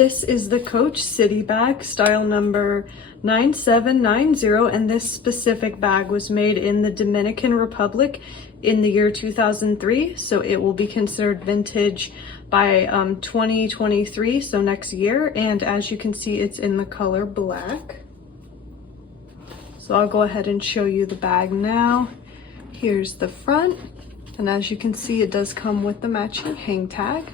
This is the Coach City bag, style number 9790, and this specific bag was made in the Dominican Republic in the year 2003, so it will be considered vintage by 2023, so next year. And as you can see, it's in the color black. So I'll go ahead and show you the bag now. Here's the front, and as you can see, it does come with the matching hang tag.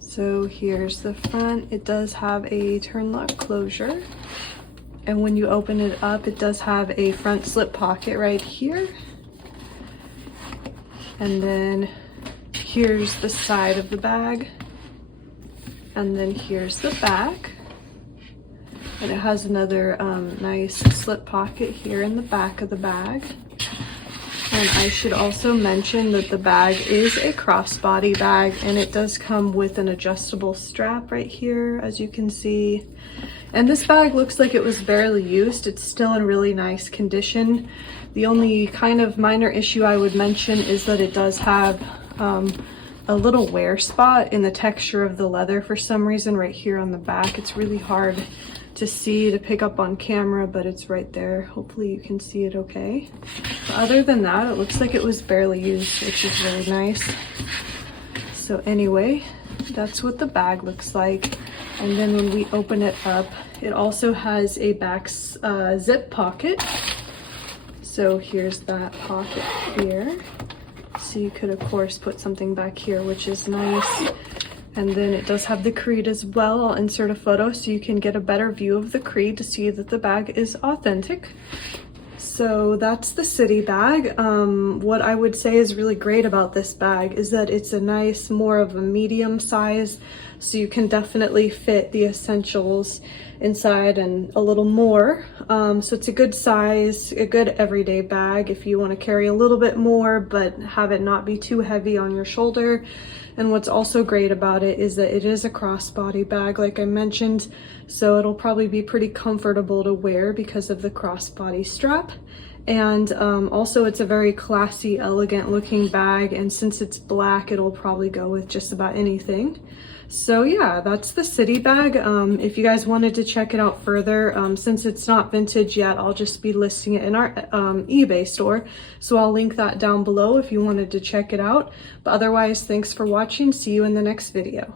So here's the front. It does have a turn lock closure, and when you open it up, it does have a front slip pocket right here. And then here's the side of the bag, and then here's the back, and it has another nice slip pocket here in the back of the bag. And I should also mention that the bag is a crossbody bag, and it does come with an adjustable strap right here, as you can see. And this bag looks like it was barely used. It's still in really nice condition. The only kind of minor issue I would mention is that it does have a little wear spot in the texture of the leather for some reason right here on the back. It's really hard to see, to pick up on camera, but it's right there. Hopefully you can see it okay. But other than that, it looks like it was barely used, which is really nice. So anyway, that's what the bag looks like. And then when we open it up, it also has a back zip pocket. So here's that pocket here. So you could of course put something back here, which is nice. And then it does have the creed as well. I'll insert a photo so you can get a better view of the creed to see that the bag is authentic. So that's the City bag. What I would say is really great about this bag is that it's a nice, more of a medium size, so you can definitely fit the essentials inside and a little more. So it's a good size, a good everyday bag if you want to carry a little bit more but have it not be too heavy on your shoulder. And what's also great about it is that it is a crossbody bag, like I mentioned, so it'll probably be pretty comfortable to wear because of the crossbody strap. And also it's a very classy, elegant looking bag, and since it's black, it'll probably go with just about anything. So yeah, that's the City bag. If you guys wanted to check it out further, since it's not vintage yet, I'll just be listing it in our eBay store. So I'll link that down below if you wanted to check it out. But otherwise, thanks for watching. See you in the next video.